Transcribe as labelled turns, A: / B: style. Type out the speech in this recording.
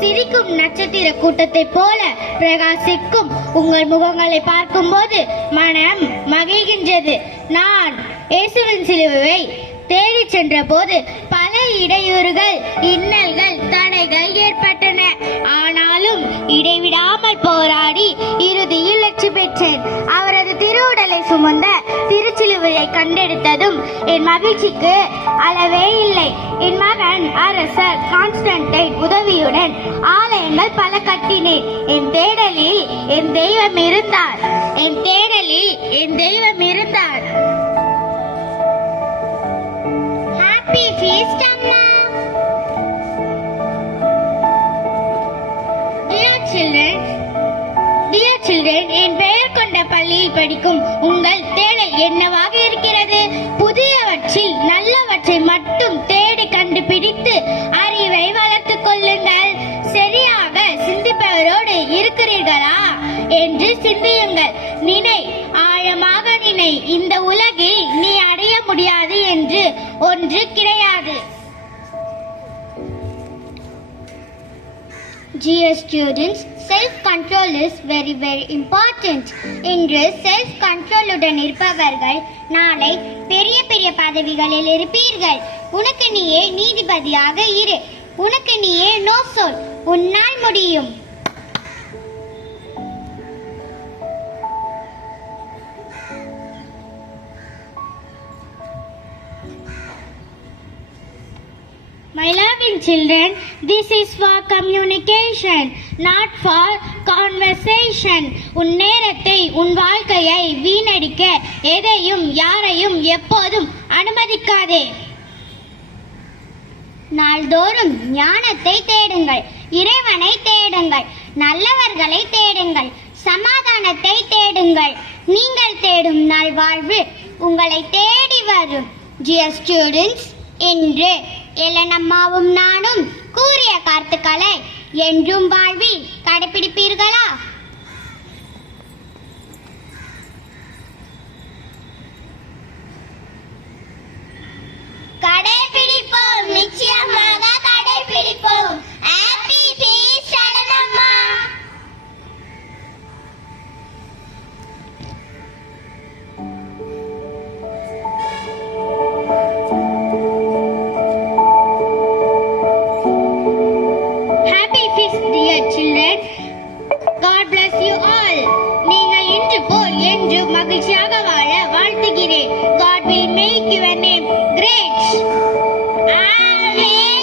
A: சிரிக்கும் நட்சத்திர கூட்டத்தை போல பிரகாசிக்கும். உங்கள் முகங்களை பார்க்கும்போது மனம் மகிழ்கின்றது. நான் இயேசுவின் சிலுவை தேடி சென்ற போது பல இடையூறுகள் இன்னல்கள் தடைகள் ஏற்பட்டன. ஆனாலும் இடைவிடாமல் போராடி இறுதியில் வெற்றி பெற்றேன். அவரது திருவுடலை சுமந்த திருச்சிலுவையை கண்டெடுத்ததும் என் மகிழ்ச்சிக்கு அளவே இல்லை. என் மகன் அரசர் கான்ஸ்டன்டைன் உதவியுடன் ஆலயங்கள் பல கட்டினேன். என் தேடலில் என் தெய்வம் இருந்தார். என் தேடலில் என் தெய்வம் இருந்தார். ஹாப்பி ஃபீஸ்ட் அம்மா. டியர் சில்ட்ரன் டியர் சில்ட்ரன் என் பெயர் கொண்ட பள்ளியில் படிக்கும் உங்கள் அவற்றை மட்டும் தேடி கண்டுபிடித்து அறிவை வளர்த்துக் கொள்ளுங்கள். சரியாக சிந்திப்பவரோடு இருக்கிறீர்களா என்று சிந்தியுங்கள். நினை ஆழமாக நினை. இந்த உலகில் நீ அடைய முடியாது என்று ஒன்று கிடையாது. Dear students, self-control is very very important. இன்று செல்ஃப் கண்ட்ரோலுடன் இருப்பவர்கள் நாளை பெரிய உயரிய பதவிகளில் இருப்பீர்கள். உனக்கு நீயே நீதிபதியாக இரு. உனக்கு நீயே நோ சொல் உன்னால் முடியும். My loving children, this is for communication, not for conversation. உன் நேரத்தை உன் வாழ்க்கையை வீணடிக்க எதையும் யாரையும் எப்போதும் அனுமதிக்காதே. நாள்தோறும் ஞானத்தை தேடுங்கள் இறைவனை தேடுங்கள் நல்லவர்களை தேடுங்கள் சமாதானத்தை தேடுங்கள். நீங்கள் தேடும் நாள் வாழ்வு உங்களை தேடி வரும். டியர் ஸ்டூடெண்ட்ஸ் இன்று எலனம்மாவும் நானும் கூறிய கருத்துக்களை என்றும் வாழ்வில் கடைபிடிப்பீர்களா me.